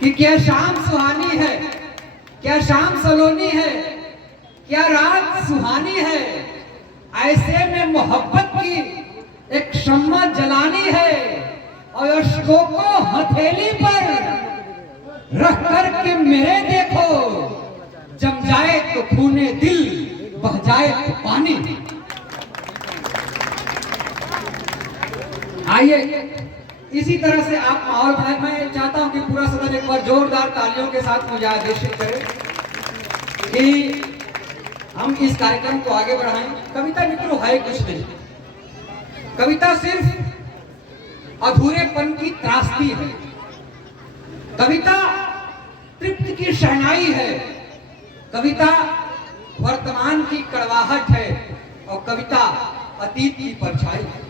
कि क्या शाम सुहानी है, क्या शाम सलोनी है, क्या रात सुहानी है। ऐसे में मोहब्बत की एक शम्मा जलानी है और अश्कों को हथेली पर रख कर के मेरे देखो, जम जाए तो खूने दिल, बह जाए तो पानी। आइए इसी तरह से आप माहौल बनाए। मैं चाहता हूं कि पूरा सदन एक बार जोरदार तालियों के साथ मुझे आदेशित करे कि हम इस कार्यक्रम को आगे बढ़ाएं। कविता मित्रों है कुछ नहीं, कविता सिर्फ अधूरेपन की त्रासदी है, कविता तृप्त की शहनाई है, कविता वर्तमान की कड़वाहट है और कविता अतीत की परछाई है।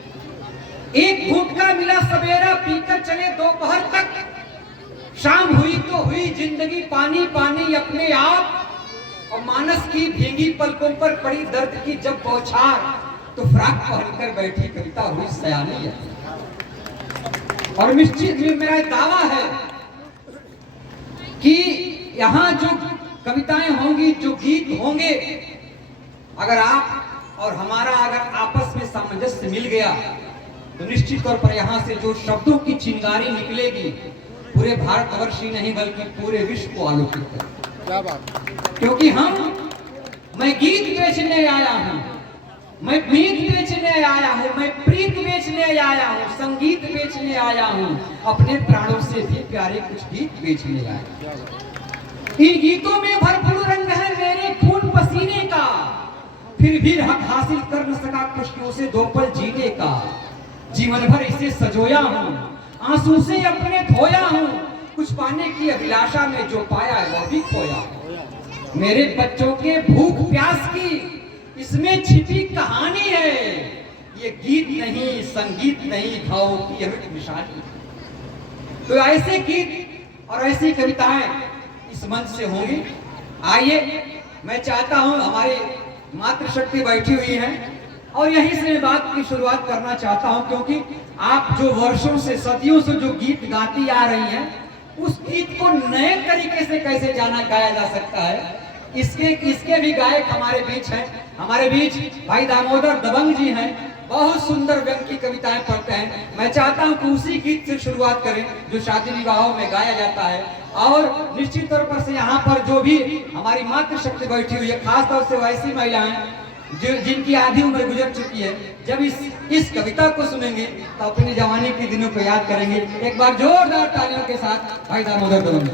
एक घूंट का मिला सवेरा पीकर चले दोपहर तक, शाम हुई तो हुई जिंदगी पानी पानी अपने आप। और मानस की भींगी पलकों पर पड़ी दर्द की जब बौछार, तो फ्राक पहनकर बैठी कविता हुई सयानी है। और निश्चित मेरा दावा है कि यहाँ जो कविताएं होंगी, जो गीत होंगे, अगर आप और हमारा अगर आपस में सामंजस्य मिल गया तो निश्चित तौर पर यहाँ से जो शब्दों की चिंगारी निकलेगी पूरे भारतवर्ष ही नहीं बल्कि पूरे विश्व को आलोकित करेगी। क्या बात। क्योंकि मैं गीत बेचने आया हूँ, मैं मीत बेचने आया हूँ, मैं प्रीत बेचने आया हूँ, संगीत बेचने आया हूँ, अपने प्राणों से भी प्यारे कुछ गीत बेचने आया हूँ। इन गीतों में भरपूर रंग है मेरे खून पसीने का, फिर भी हक हासिल कर न सका खुशियों से दो पल जीने का। जीवन भर इसे सजोया हूँ, आंसू से अपने धोया हूँ, कुछ पाने की अभिलाषा में जो पाया है वो भी खोया। मेरे बच्चों के भूख प्यास की इसमें छिपी कहानी है, ये गीत नहीं संगीत नहीं भावों की अमिट निशानी। तो ऐसे गीत और ऐसी कविताएं इस मंच से होंगी। आइए मैं चाहता हूं, हमारी मातृशक्ति बैठी हुई है और यहीं से बात की शुरुआत करना चाहता हूं, क्योंकि आप जो वर्षों से सदियों से जो गीत गाती आ रही हैं, उस गीत को नए तरीके से कैसे गाया जा सकता है, इसके भी गायक हमारे बीच हैं। हमारे बीच भाई दामोदर दबंग जी हैं, बहुत सुंदर व्यंग की कविताएं पढ़ते हैं। मैं चाहता हूं कि उसी गीत से शुरुआत करें जो शादी विवाहों में गाया जाता है। और निश्चित तौर पर से यहाँ पर जो भी हमारी मातृशक्ति बैठी हुई है, खासतौर से वैसी महिलाएं जो जिनकी आधी उम्र गुजर चुकी है, जब इस कविता को सुनेंगे तो अपनी जवानी के दिनों को याद करेंगे। एक बार जोरदार तालियों के साथ भाई दामोदर दबंग।